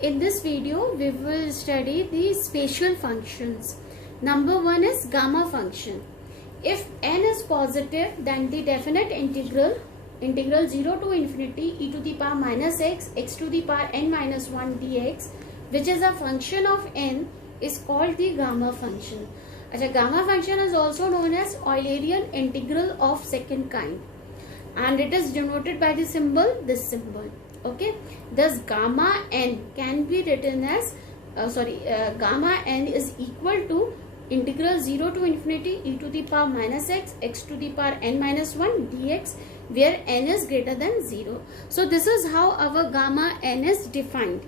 In this video, we will study the spatial functions. Number one is gamma function. If n is positive, then the definite integral 0 to infinity e to the power minus x to the power n minus 1 dx, which is a function of n, is called the gamma function. Gamma function is also known as Eulerian integral of second kind, and it is denoted by the symbol, this symbol. Okay, thus gamma n can be written as gamma n is equal to integral 0 to infinity e to the power minus x to the power n minus 1 dx, where n is greater than 0. So this is how our gamma n is defined.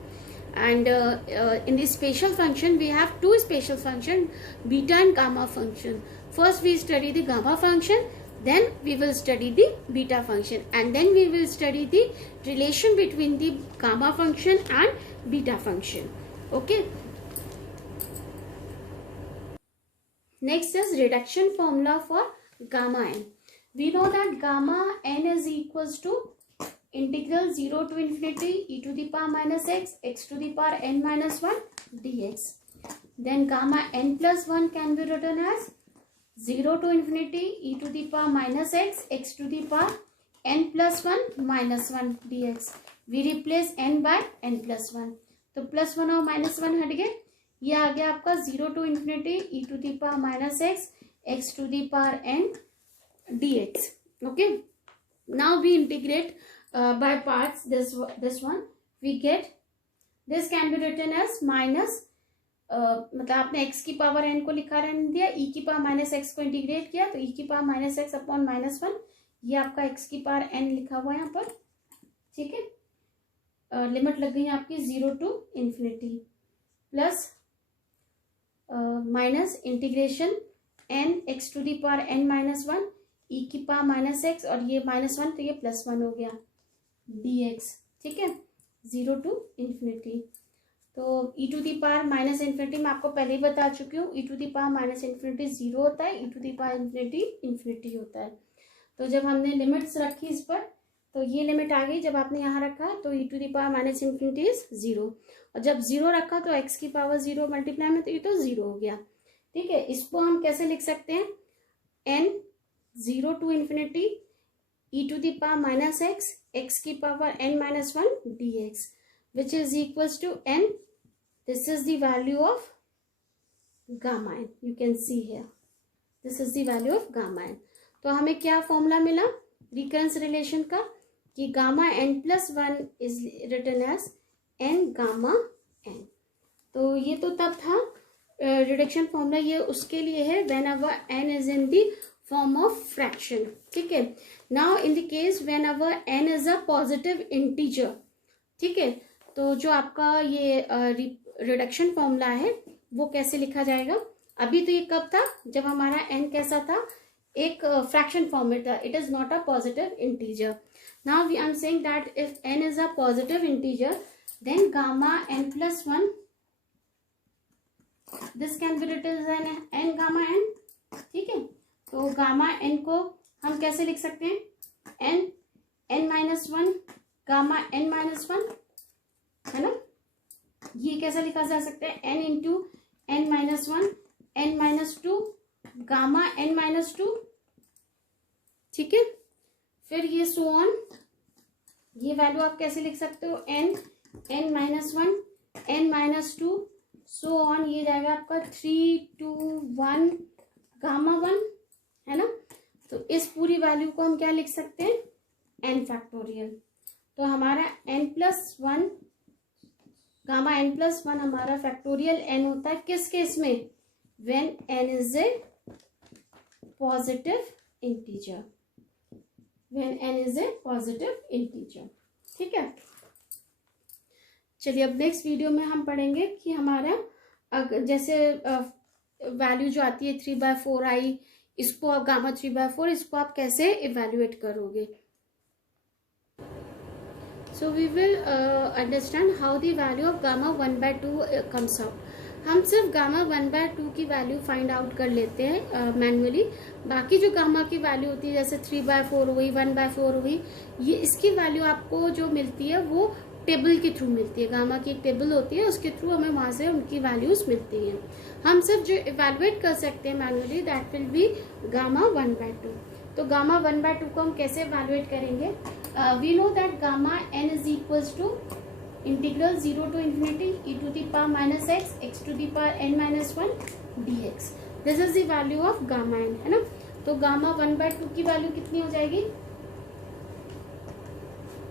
And in the spatial function, we have two spatial functions, beta and gamma function. First we study the gamma function, then we will study the beta function, and then we will study the relation between the gamma function and beta function. Okay. Next is reduction formula for gamma n. We know that gamma n is equals to integral 0 to infinity e to the power minus x to the power n minus 1 dx. Then gamma n plus 1 can be written as 0 to infinity e to the power minus x to the power n plus 1 minus 1 dx. We replace n by n plus 1. तो plus 1 और minus 1 हट गए, ये आ गया आपका 0 to infinity e to the power minus x to the power n dx. Okay, now we integrate by parts this one. We get this can be written as minus मतलब आपने x की power n को लिखा रहने दिया, e की power minus x को integrate किया तो e की power minus x upon minus 1, ये आपका x की पावर n लिखा हुआ है यहाँ पर. ठीक है, लिमिट लग गई आपकी 0 to infinity plus minus integration n x to the power n minus 1 e की पावर माइनस x, और ये माइनस 1 तो ये प्लस 1 हो गया dx. ठीक है, 0 टू इन्फिनिटी. तो e to the power minus infinity मैं आपको पहले ही बता चुकी हूँ, e to the power minus infinity 0 होता है, e to the power infinity infinity होता है. तो जब हमने लिमिट्स रखी इस पर, तो ये लिमिट आ गई. जब आपने यहाँ रखा तो e to the power minus infinity is 0, और जब 0 रखा तो x की पावर 0 मल्टीप्लाई में तो ये तो 0 हो गया. ठीक है, इसको हम कैसे लिख सकते हैं, n 0 to infinity e to the power minus x की power n minus 1 dx, which is equals to n. This is the value of gamma n. You can see here. This is the value of gamma n. तो हमें क्या formula मिला recurrence relation का, कि gamma n plus 1 is written as n gamma n. तो ये तो तब था रिडक्शन फॉर्मूला, ये उसके लिए है when ever n is in the form of fraction. ठीक है, now in the case when ever n is a positive integer. ठीक है, तो जो आपका ये रिडक्शन फॉर्मूला है वो कैसे लिखा जाएगा. अभी तो ये कब था, जब हमारा n कैसा था, एक फ्रैक्शन फॉर्म में था. It is not a positive integer. Now we are saying that if n is a positive integer, then gamma n plus 1, this can be written as n gamma n. ठीक है, तो gamma n को हम कैसे लिख सकते हैं, n minus 1 gamma n minus 1, है ना. ये कैसे लिखा जा सकता है, n into n minus 1 n minus 2 gamma n minus 2. ठीक है, फिर ये सो ऑन, ये वैल्यू आप कैसे लिख सकते हो, n minus 1 n minus 2 so on, ये जाएगा आपका 3 2 1 गामा 1, है ना. तो इस पूरी वैल्यू को हम क्या लिख सकते हैं, n फैक्टोरियल. तो हमारा n plus 1 gamma n plus 1 हमारा फैक्टोरियल n होता है किस केस में, when n is a positive integer, when n is a positive integer. ठीक है, चलिए अब नेक्स्ट वीडियो में हम पढ़ेंगे कि हमारा जैसे वैल्यू जो आती है 3/4i, इसको आप गामा 3/4, इसको आप कैसे इवेल्युएट करोगे. So we will understand how the value of gamma 1/2 comes out. हम सिर्फ गामा 1/2 की वैल्यू फाइंड आउट कर लेते हैं मैन्युअली. बाकी जो गामा की वैल्यू होती है जैसे 3/4 हुई, 1/4 हुई, ये इसकी वैल्यू आपको जो मिलती है वो टेबल के थ्रू मिलती है, गामा की एक टेबल होती है, उसके थ्रू हमें वहाँ से उनकी वैल्यूज मिलती हैं। हम सिर्फ जो इवेलुएट कर सकते हैं manually, that will be gamma 1/2। तो गामा 1/2 को हम कैसे इवेलुएट करेंगे? We know that gamma n is equals to integral 0 to infinity e to the power minus x to the power n minus 1 dx। This is the value of gamma n, है ना। तो gamma 1/2 की value कितनी हो जाएगी?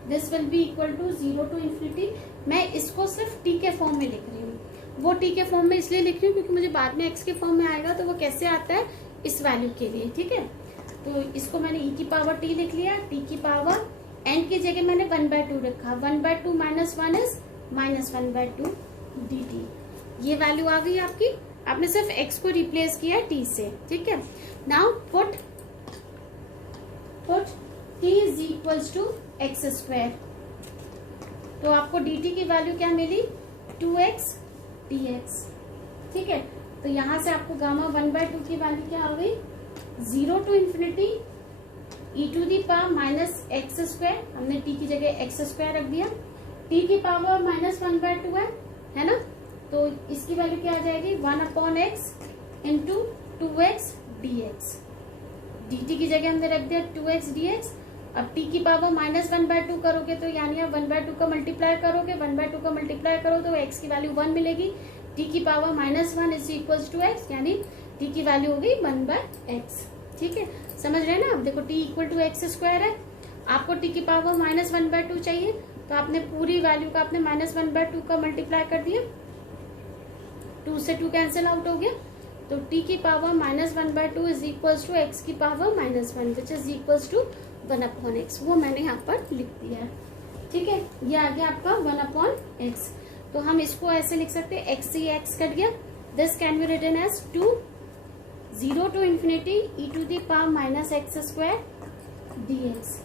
This will be equal to 0 to infinity। मैं इसको सिर्फ t के फॉर्म में लिख रही हूँ, वो t के फॉर्म में इसलिए लिख रही हूँ क्योंकि मुझे बाद में x के फॉर्म में आएगा तो वो कैसे आता है इस वैल्यू के लिए, ठीक है। तो इसको मैंने e की पावर t लिख लिया, t की पावर n की जगह मैंने 1/2 रखा, 1/2 माइनस 1 इज -1/2 dt। ये वैल्यू आ गई आपकी, आपने सिर्फ x को रिप्लेस किया t से, ठीक है। Now put t is equals to x square, तो आपको dt की वैल्यू क्या मिली? 2x dx, ठीक है। तो यहां से आपको गामा 1/2 की वैल्यू क्या आ गई? 0 to infinity e to the power minus x square, हमने t की जगह x स्क्वायर रख दिया, t की पावर -1/2 है ना। तो इसकी वैल्यू क्या आ जाएगी? 1/x into 2x dx। dt की जगह हमने रख दिया 2x dx। अब t की पावर -1/2 करोगे तो यानी आप 1/2 का मल्टीप्लाई करोगे, 1/2 का मल्टीप्लाई करो तो x की वैल्यू 1 मिलेगी। t की power -1 is equals to x, यानी t की वैल्यू हो गई 1/x, ठीक है। समझ रहे हैं ना। अब देखो t equal to x square है, आपको t की पावर -1/2 चाहिए, तो आपने पूरी वैल्यू का आपने -1/2 का मल्टीप्लाई कर दिया, 2 से 2 कैंसिल आउट हो गया, तो t की power -1/2 is equals to x की power -1 which is equals to 1/x। वो मैंने यहाँ पर लिख दिया है, ठीक है। ये आ गया आपका 1/x। तो हम इसको ऐसे लिख सकते हैं, x से x कट गया, this can be written as 0 to infinity e to the power minus x square dx।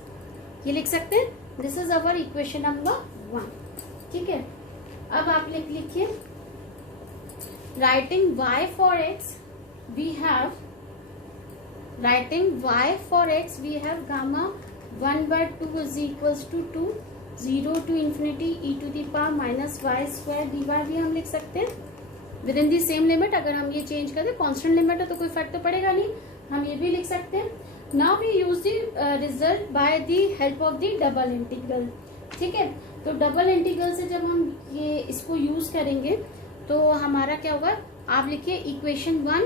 ये लिख सकते हैं, this is our equation number 1, ठीक है। अब आप लिखिए, writing y for x we have gamma 1/2 is equals to 2 0 to infinity e to the power minus y square dy भी हम लिख सकते हैं with in the same limit. अगर हम ये चेंज कर दें, कॉन्स्टेंट लिमिट है तो कोई फर्क तो पड़ेगा नहीं, हम ये भी लिख सकते हैं। Now we use the result by the help of the double integral, ठीक है। तो डबल इंटीग्रल से जब हम ये इसको यूज करेंगे तो हमारा क्या होगा? आप लिखिए इक्वेशन 1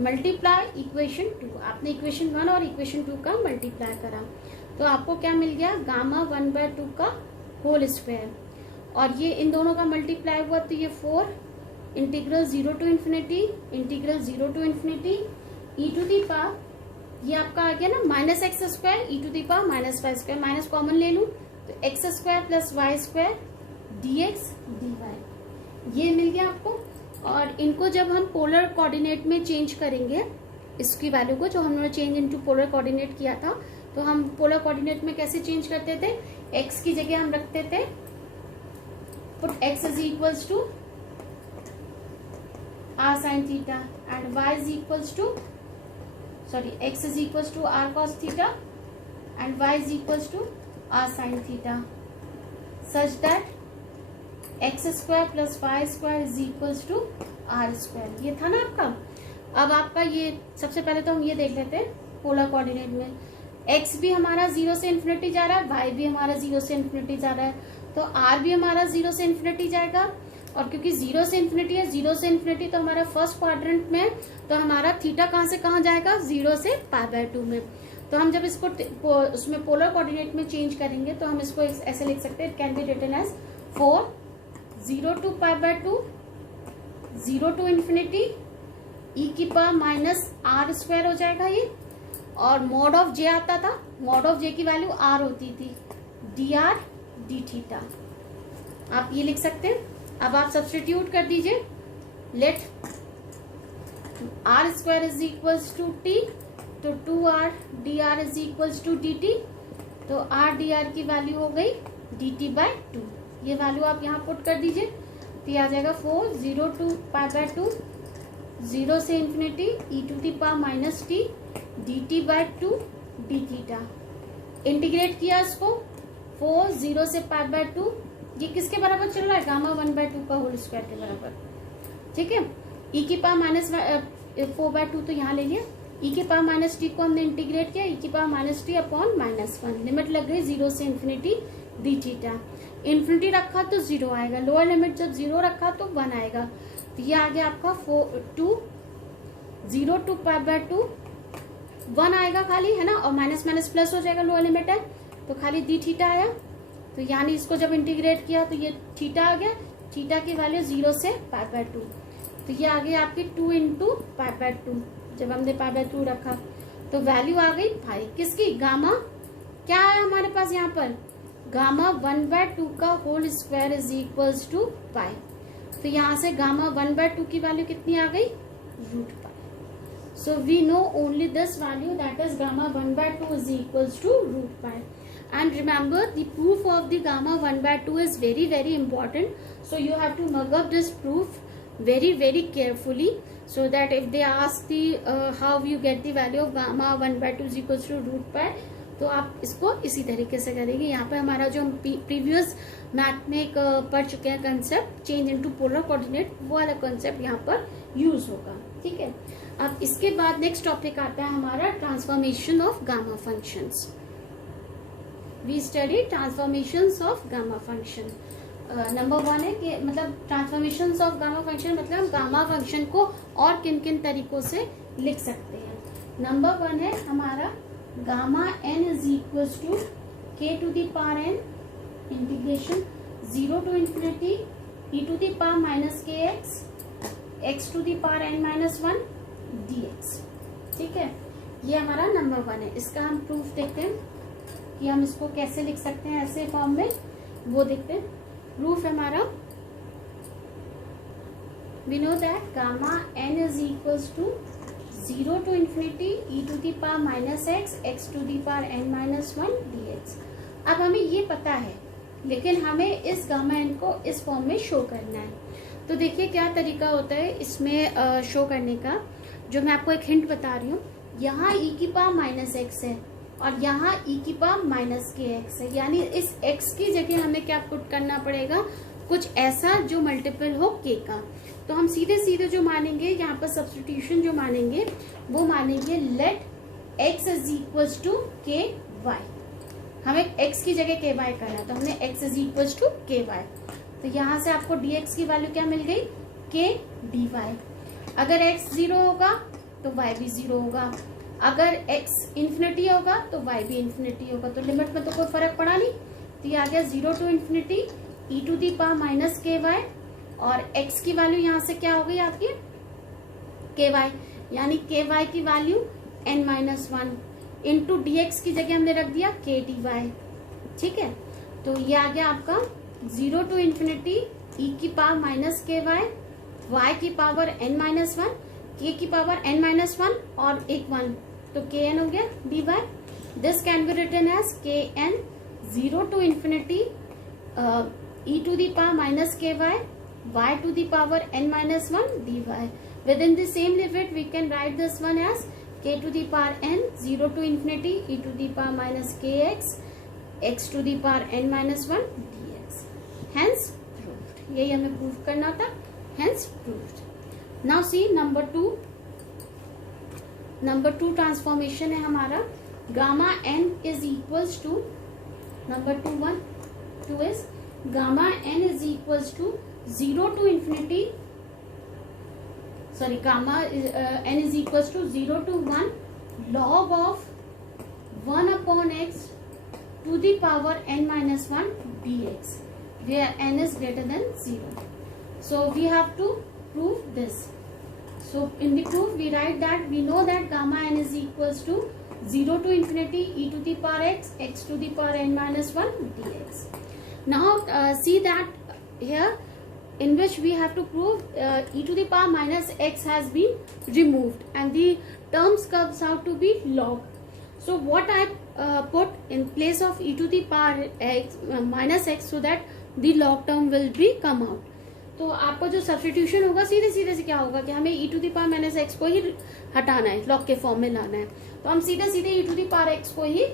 मल्टीप्लाई इक्वेशन 2। आपने इक्वेशन 1 और इक्वेशन 2 का मल्टीप्लाई करा तो आपको क्या मिल गया? गामा 1/2 का होल स्क्वायर, और ये इन दोनों का मल्टीप्लाई हुआ तो ये 4 integral 0 to infinity e to the power, ये आपका आ गया ना -x² e to the power -y², minus common ले लूं तो x² plus y² dx dy, ये मिल गया आपको। और इनको जब हम पोलर कोऑर्डिनेट में चेंज करेंगे, इसकी वैल्यू को जो हमने चेंज इनटू पोलर कोऑर्डिनेट किया था, तो हम पोलर कोऑर्डिनेट में कैसे चेंज करते थे? x की जगह हम रखते थे put x is equals to r sin theta and y is equals to x is equals to r cos theta and y is equals to r sin theta such that x square plus y square is equals to r square। ये था ना आपका। अब आपका ये सबसे पहले तो हम ये देख लेते हैं पोलर कोऑर्डिनेट में, x भी हमारा 0 से इन्फिनिटी जा रहा है, y भी हमारा 0 से इन्फिनिटी जा रहा है, तो r भी हमारा 0 से इन्फिनिटी जाएगा। और क्योंकि 0 से इन्फिनिटी है, 0 से इन्फिनिटी तो हमारा फर्स्ट क्वाड्रेंट में, तो हमारा थीटा कहाँ से कहाँ जाएगा? 0 से π/2 में। तो हम जब इसको उसमें पोलर कोऑर्डिनेट में चेंज करेंगे तो हम इसको ऐसे लिख सकते हैं, it can be written as 4 0 to π/2 0 to infinity e की पावर माइनस r² हो जाएगा ये, और मॉड ऑफ j आता था, मॉड ऑफ j की वैल्यू r होती थी, dr dθ। आप ये लिख सकते हैं। अब आप सब्स्टिट्यूट कर दीजिए, let r² is equals to t, तो 2r dr is equals to dt, तो r dr की वैल्यू हो गई dt/2। ये वैल्यू आप यहाँ पुट कर दीजिए तो ये आ जाएगा 4 0 to π/2 0 से infinity e to the power minus t dt/2 dθ। Integrate किया इसको 4 0 से π/2, ये किसके बराबर चल रहा है, गामा 1/2 का होल स्क्वायर के बराबर, ठीक है। e की पावर माइनस 4/2 तो यहाँ ले लिया, e की पावर माइनस टी को हमने इंटीग्रेट किया, e की power minus T upon -1, limit लग गई 0 से इन्फिनिटी डी थीटा। इन्फिनिटी रखा तो 0 आएगा, लोअर लिमिट जब 0 रखा तो 1 आएगा, तो ये आ गया आपका 0 to π/2, 1 आएगा खाली, है ना, और माइनस माइनस प्लस हो जाएगा, लोअर लिमिट है तो खाली डी थीटा आया। तो यानी इसको जब इंटीग्रेट किया तो ये थीटा आ गया, थीटा की वैल्यू 0 से π/2, तो ये आ गई आपकी 2 into π/2, जब हमने π/2 रखा तो वैल्यू आ गई पाई, किसकी, गामा क्या है हमारे पास यहाँ पर, गामा 1/2 का whole square is equals to pi. तो यहाँ से गामा 1/2 की वैल्यू कितनी आ गई, √π। So we know only this value, that is gamma 1/2 is equals to √π. And remember, the proof of the gamma 1/2 is very very important. So you have to mug up this proof very very carefully, so that if they ask the how you get the value of gamma 1/2 is equals to √π, तो आप इसको इसी तरीके से करेंगे। यहाँ पे हमारा जो हम प्रीवियस मैथ में एक पढ़ चुके हैं concept, change into polar coordinate, वो वाला कंसेप्ट यहाँ पर यूज होगा, ठीक है। अब इसके बाद नेक्स्ट टॉपिक आता है हमारा transformation of gamma functions. We study transformations of gamma function. Number 1 है कि मतलब ट्रांसफॉर्मेशंस ऑफ गामा फंक्शन, मतलब गामा फंक्शन को और किन किन तरीकों से लिख सकते हैं। नंबर 1 है हमारा gamma n is equals to k to the power n integration 0 to infinity e to the power minus kx x to the power n minus 1 dx, ठीक है। ये हमारा नंबर 1 है। इसका हम प्रूफ देखते हैं कि हम इसको कैसे लिख सकते हैं ऐसे फॉर्म में, वो देखते हैं। प्रूफ है हमारा, we know that gamma n is equals to 0 to infinity e to the power minus x x to the power n minus 1 dx। अब हमें ये पता है, लेकिन हमें इस गामा n को इस फॉर्म में शो करना है। तो देखिए क्या तरीका होता है इसमें शो करने का, जो मैं आपको एक हिंट बता रही हूँ। यहाँ e की पावर माइनस एक्स है और यहाँ e की पावर माइनस के एक्स है, यानी इस x की जगह हमें क्या पुट करना पड़ेगा, कुछ ऐसा जो मल्टीपल हो k का। तो हम सीधे सीधे जो मानेंगे यहाँ पर सब्स्टिट्यूशन जो मानेंगे वो मानेंगे let x is equals to k y. हमें x की जगह के वाई करना है, तो हमने x is equals to k Y. तो यहाँ से आपको dx की वैल्यू क्या मिल गई, के डी वाई। अगर x 0 होगा तो y भी 0 होगा, अगर x इन्फिनिटी होगा तो y भी इन्फिनिटी होगा। तो लिमिट में तो कोई फर्क पड़ा नहीं, तो ये आ गया 0 to infinity e to the power minus k Y, और x की वैल्यू यहाँ से क्या हो गई आपकी के वाई, यानी के वाई की value n minus 1 into D x की जगह हमने रख दिया के डी वाई, ठीक है। तो ये आ गया आपका 0 to infinity e की power minus k y, y की पावर n माइनस 1, k की पावर n माइनस 1 और एक 1, तो के एन हो गया d y. This can be written as k n 0 to infinity e to the power minus ky y to the power n minus 1 dy. Within the same limit we can write this one as k to the power n 0 to infinity e to the power minus kx x to the power n minus 1 dx. Hence proved. यही हमें prove करना था, hence proved. Now see number 2. Number 2 transformation है हमारा gamma n is equals to number 2 is gamma n is equals to 0 to infinity, sorry, gamma n is equals to 0 to 1 log of 1 upon x to the power n minus 1 dx, where n is greater than 0. So we have to prove this. So in the proof we write that we know that gamma n is equals to 0 to infinity e to the power x x to the power n minus 1 dx. Now see that here in which we have to prove e to the power minus x has been removed and the terms comes out to be log. So what I put in place of e to the power x minus x so that the log term will be come out. तो आपको जो substitution होगा सीधे सीधे से क्या होगा कि हमें e to the power minus x को ही हटाना है, लॉग के फॉर्म में लाना है। तो हम सीधे सीधे e to the power x को ही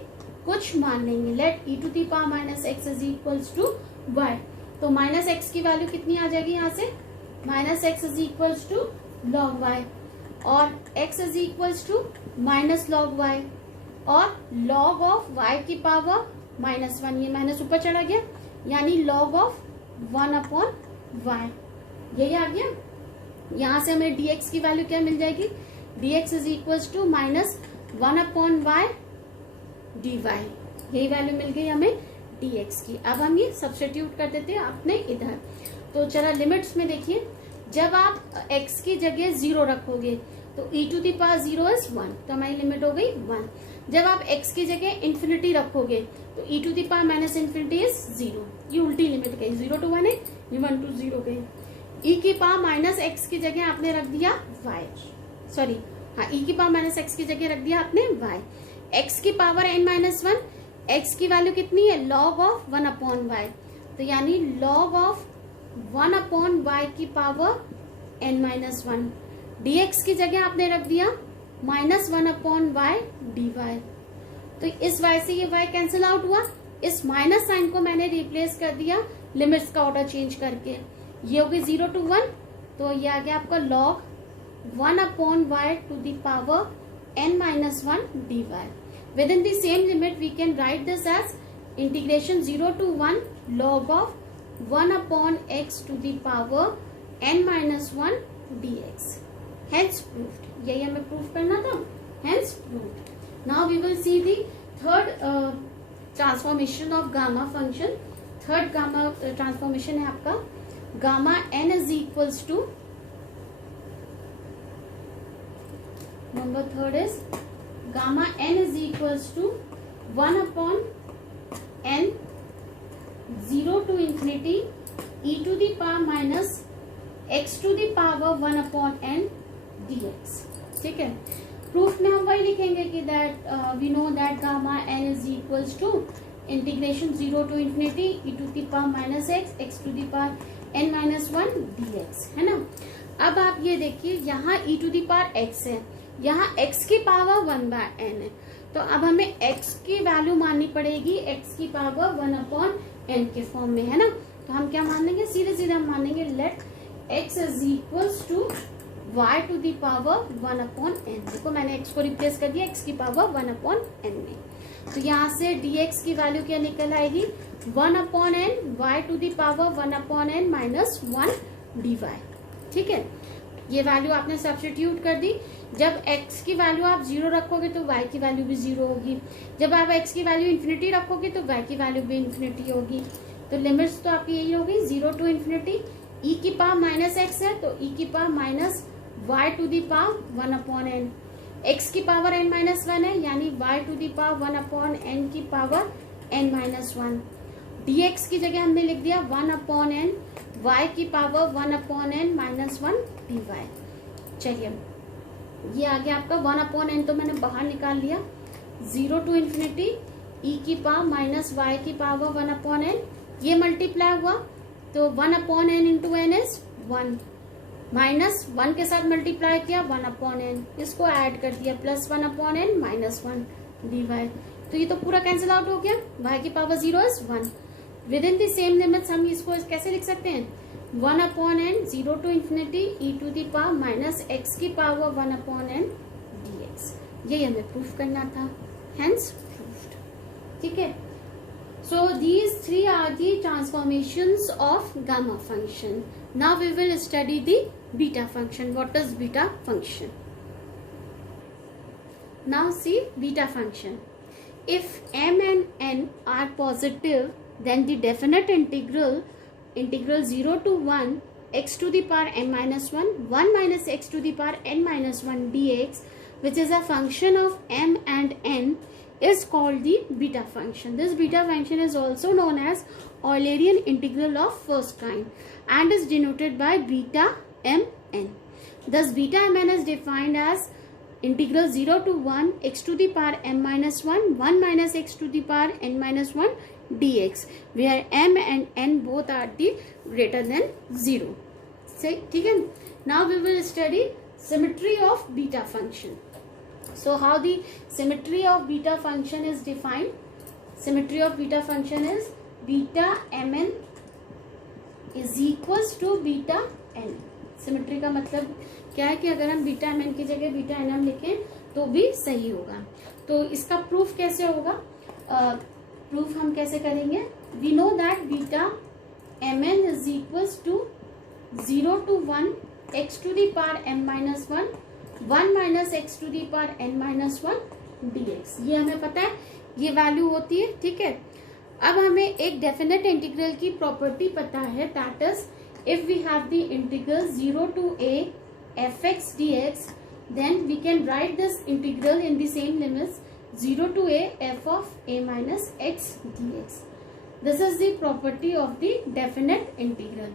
कुछ मान लेंगे। Let e to the power minus x is equals to y. तो माइनस एक्स की वैल्यू कितनी आ जाएगी यहाँ से, minus x is equals to log y, और x is equals to minus log y, और लॉग ऑफ y की पावर -1, ये माइनस ऊपर चला गया, यानी लॉग ऑफ 1 अपॉन वाई, यही आ गया। यहाँ से हमें dx की वैल्यू क्या मिल जाएगी, dx is equals to -1 upon y dy, यही वैल्यू मिल गई हमें dx की। अब हम ये सब्स्टिट्यूट कर देते हैं अपने इधर। तो चला लिमिट्स में देखिए, जब आप x की जगह 0 रखोगे तो e to the power 0 is 1, तो हमारी लिमिट हो गई 1। जब आप x की जगह इंफिनिटी रखोगे तो e to the power minus infinity is 0, ये उल्टी लिमिट गई, 0 to 1 है, ये 1 to 0 गई। e की पावर माइनस एक्स की जगह आपने रख दिया y, सॉरी हाँ, e की पावर माइनस एक्स की जगह रख दिया आपने y। x की पावर n-1, x की वैल्यू कितनी है, log ऑफ 1 अपॉन y, तो यानी log ऑफ 1 अपॉन y की पावर n-1। dx की जगह आपने रख दिया -1 अपॉन y dy, तो इस y से ये y कैंसिल आउट हुआ, इस माइनस साइन को मैंने रिप्लेस कर दिया लिमिट्स का ऑर्डर चेंज करके, ये हो गई 0 to 1, तो ये आ गया आपका log 1 upon y to the power n-1 dy। Within the same limit we can write this as integration 0 to 1 log of 1 upon x to the power n-1 dx, hence proved। यही हमें prove करना था, hence proved। Now we will see the third transformation of gamma function। Third gamma transformation है आपका gamma n is equals to, number third is gamma n is equals to 1 upon n 0 to infinity e to the power minus x to the power 1 upon n dx। ठीक है, proof में हम वही लिखेंगे कि that we know that gamma n is equals to इंटीग्रेशन 0 to infinity e to the power minus x to the power n-1 dx, है ना। अब आप ये देखिए, यहाँ e to the power x है, यहाँ x की पावर 1/n है, तो अब हमें x की वैल्यू माननी पड़ेगी x की पावर 1 अपॉन n के फॉर्म में, है ना। तो हम क्या मान लेंगे, सीधे सीधे हम मान लेंगे let x is equals to y to the power 1 upon n। देखो मैंने x को रिप्लेस कर दिया x की पावर 1 अपॉन n में, तो यहाँ से dx की वैल्यू क्या निकल आएगी, 1 upon n y to the power 1 upon n minus 1 dy। ठीक है, ये वैल्यू आपने सब्स्टिट्यूट कर दी। जब x की वैल्यू आप 0 रखोगे तो y की वैल्यू भी 0 होगी, जब आप x की वैल्यू इन्फिनिटी रखोगे तो y की वैल्यू भी इन्फिनिटी होगी। तो लिमिट्स तो आपकी यही होगी 0 टू इन्फिनिटी, e की पावर माइनस एक्स है तो e की power minus y to the power 1 upon n, x की पावर n-1 है यानी y to the power 1 upon n की पावर n-1। dx की जगह हमने लिख दिया 1 अपॉन n y की power 1 upon n minus 1 dy। चलिए ये आ गया आपका 1 अपॉन n, तो मैंने बाहर निकाल लिया, 0 टू इन्फिनिटी e की पावर माइनस y की पावर 1 अपॉन n, ये मल्टीप्लाई हुआ तो 1 upon n into n is 1, minus 1 के साथ मल्टीप्लाई किया 1 अपॉन n, इसको ऐड कर दिया plus 1 upon n minus 1 dy। तो ये तो पूरा कैंसिल आउट हो गया, y की power 0 is 1। Within the same limits हम इसको कैसे लिख सकते हैं, 1 upon n 0 to infinity e to the power minus x की पावर 1 अपॉन n dx। यही हमें प्रूफ करना था, हेंस प्रूफ्ड। ठीक है, so these 3 are the transformations of gamma function. Now we will study the beta function. What is beta function? Now see beta function. If m and n are positive, then the definite integral 0 to 1 x to the power n minus 1 minus x to the power n minus 1 dx, which is a function of m and n, is called the beta function. This beta function is also known as Eulerian integral of first kind and is denoted by beta mn. Thus beta mn is defined as integral 0 to 1 x to the power m minus 1 minus x to the power n minus 1 dx, where m and n both are the greater than 0. ठीक है, now we will study symmetry of beta function. So how the symmetry of beta function is defined? Symmetry of beta function is beta m n is equals to beta n. Symmetry का मतलब क्या है कि अगर हम beta m N की जगह beta N M लिखें तो भी सही होगा। तो इसका प्रूफ कैसे होगा? प्रूफ हम कैसे करेंगे? We know that beta m n is equals to 0 to 1 x to the power m minus 1 1 minus x to the power n minus 1 dx। ये हमें पता है, ये वैल्यू होती है, ठीक है। अब हमें एक डेफिनेट इंटीग्रल की प्रॉपर्टी पता है, that is if we have the integral 0 to a fx dx then we can write this integral in the same limits 0 to a f of a minus x dx। This is the property of the definite integral,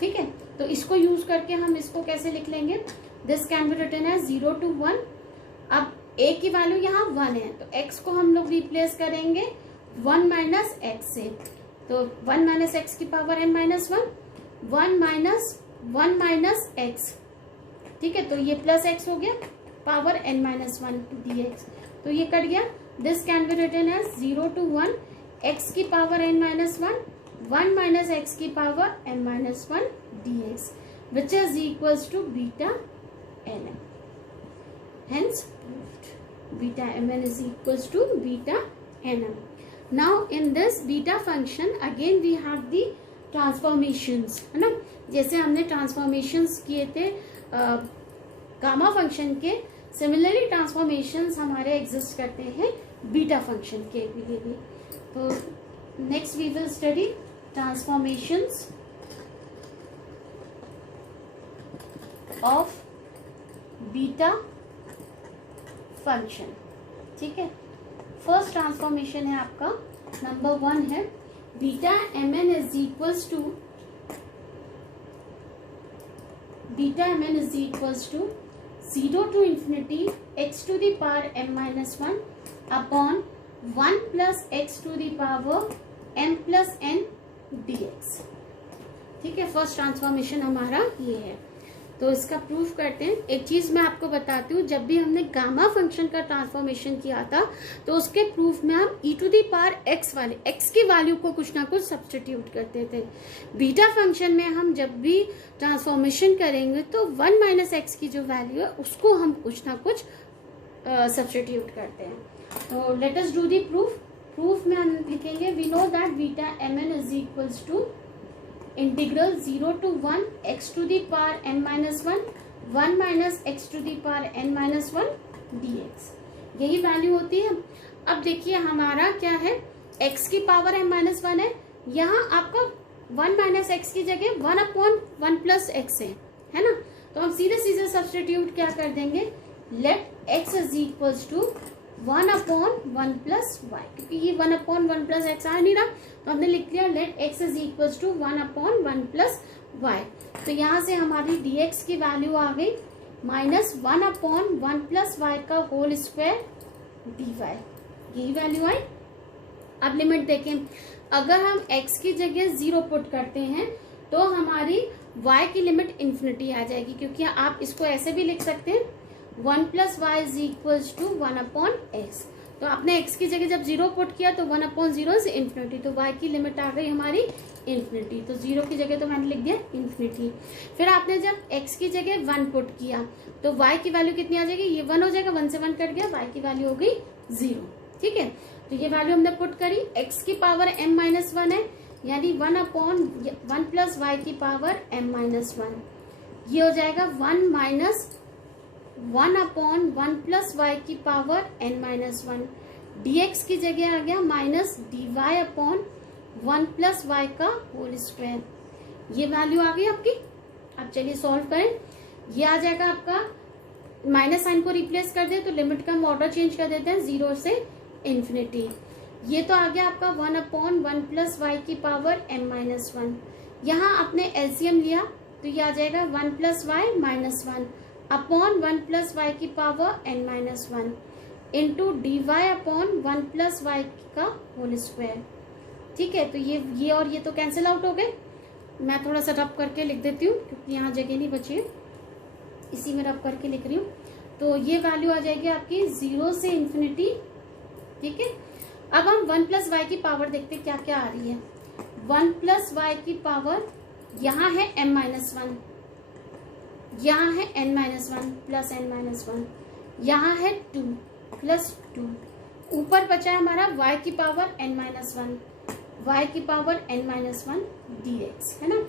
ठीक है। तो इसको use करके हम इसको कैसे लिख लेंगे? This can be written as 0 to 1। अब a की वैल्यू यहाँ 1 है, तो x को हम लोग रिप्लेस करेंगे 1 माइनस एक्स से। तो 1 माइनस एक्स की power n minus 1 1 minus x, ठीक है। तो ये प्लस एक्स हो गया पावर n माइनस 1 dx। तो ये कट गया। This can be written as 0 to 1 x की power n minus 1 minus x की power m minus 1 dx which is equals to beta ln। Hence beta mn is equals to beta nm। Now in this beta function again we have the transformations, है ना। जैसे हमने transformations किए थे gamma function के, similarly transformations हमारे exist करते हैं बीटा फंक्शन के लिए भी। तो next we will study transformations of beta function, ठीक है। फर्स्ट ट्रांसफॉर्मेशन है आपका नंबर 1 है beta m n is equals to beta m n is equals to 0 to infinity x to the power m minus 1 upon 1 plus x to the power m plus n dx, ठीक है। First transformation हमारा ये है। तो इसका proof करते हैं। एक चीज मैं आपको बताती हूँ, जब भी हमने गामा फंक्शन का ट्रांसफॉर्मेशन किया था तो उसके प्रूफ में हम e to the power x वाले x की वैल्यू को कुछ ना कुछ सब्स्टिट्यूट करते थे। बीटा फंक्शन में हम जब भी ट्रांसफॉर्मेशन करेंगे तो 1 माइनस एक्स की जो वैल्यू है उसको हम कुछ ना कुछ सब्स्टिट्यूट करते हैं। तो let us do the proof. Proof में हम लिखेंगे we know that beta m n is equals to integral 0 to 1 x to the power m minus 1 minus x to the power n minus 1 dx, यही value होती है। अब देखिए हमारा क्या है, x की पावर m minus 1 है, यहाँ आपका 1 माइनस एक्स की जगह 1 अपॉन 1 प्लस एक्स है ना। तो हम सीधे सीधे सब्स्टिट्यूट क्या कर देंगे, let x is equals to 1 upon 1 plus y, क्योंकि ये 1 अपॉन 1 प्लस एक्स आ नहीं रहा तो हमने लिख लिया let x is equals to 1 upon 1 plus y. तो यहाँ से हमारी dx की वैल्यू आ गई माइनस 1 अपॉन 1 प्लस वाई का होल स्क्वायर dy, यही वैल्यू आई। अब लिमिट देखें, अगर हम x की जगह 0 पुट करते हैं तो हमारी y की लिमिट इन्फिनिटी आ जाएगी, क्योंकि आप इसको ऐसे भी लिख सकते हैं 1 plus y is equals to 1 upon x. तो आपने x की जगह जब 0 पुट किया तो 1 अपॉन 0 से इन्फिनिटी, तो y की लिमिट आ गई हमारी इन्फिनिटी। तो 0 की जगह तो मैंने लिख दिया इन्फिनिटी। फिर आपने जब x की जगह 1 पुट किया तो y की वैल्यू कितनी आ जाएगी, ये 1 हो जाएगा, 1 से 1 कट गया, y की वैल्यू हो गई 0, ठीक है। तो ये वैल्यू हमने पुट करी, x की पावर m माइनस 1 है, यानी 1 अपॉन 1 प्लस वाई की पावर m माइनस 1, ये हो जाएगा 1 माइनस 1 अपॉन 1 प्लस वाई की पावर n माइनस 1, dx की जगह आ गया minus dy upon 1 plus Y का होल स्क्वायर, ये वैल्यू आ गई आपकी। अब चलिए सॉल्व करें, ये आ जाएगा आपका, माइनस साइन को रिप्लेस कर दे तो लिमिट का हम ऑर्डर चेंज कर देते हैं 0 से इन्फिनिटी। ये तो आ गया आपका 1 अपॉन 1 प्लस वाई की पावर m माइनस 1, यहाँ आपने एलसीएम लिया तो ये आ जाएगा 1 plus Y minus 1 upon 1 plus Y की power n minus 1 into D Y upon 1 plus Y का होल स्क्वायर, ठीक है। तो ये और ये तो कैंसिल आउट हो गए। मैं थोड़ा सा रब करके लिख देती हूँ क्योंकि यहाँ जगह नहीं बची है, इसी में रब करके लिख रही हूँ। तो ये वैल्यू आ जाएगी आपकी 0 से इन्फिनिटी, ठीक है। अब हम 1 प्लस वाई की पावर देखते क्या क्या आ रही है। 1 प्लस वाई की पावर यहाँ है m-1, यहाँ है n-1 प्लस n-1, यहाँ है 2 प्लस 2, ऊपर बचा है हमारा y की पावर n-1, y की पावर n-1 dx, है ना।